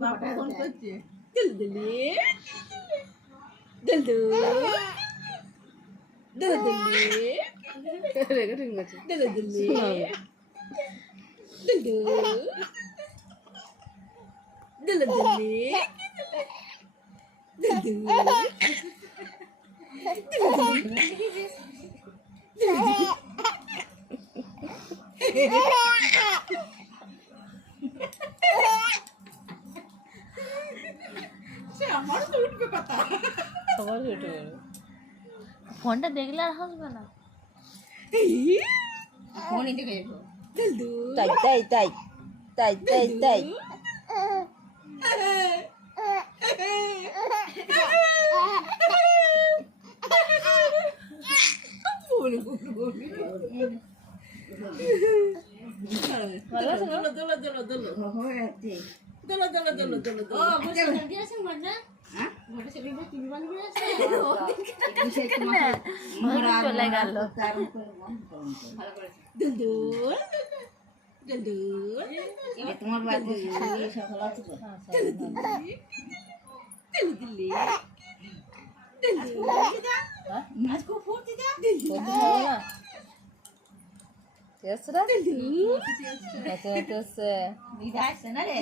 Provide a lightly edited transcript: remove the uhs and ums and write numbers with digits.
বাবা ফোন করছে দুলদুলি দুলদু দুলদুলি রেকর্ডিং করছে দুলদুলি দুলদু দুলদুলি সে আমারও তো উঠবে কথা সবার উঠে ফোনটা দেখলে আর হাসবে না। ফোনই দেখে যাবো দুলদু তাই তাই তাই তাই তাই তাই চলে গেল। তোমার বাড়ি সকাল আছে তো মাছ খুব ফুর্তি দা দিদা আসছে না রে।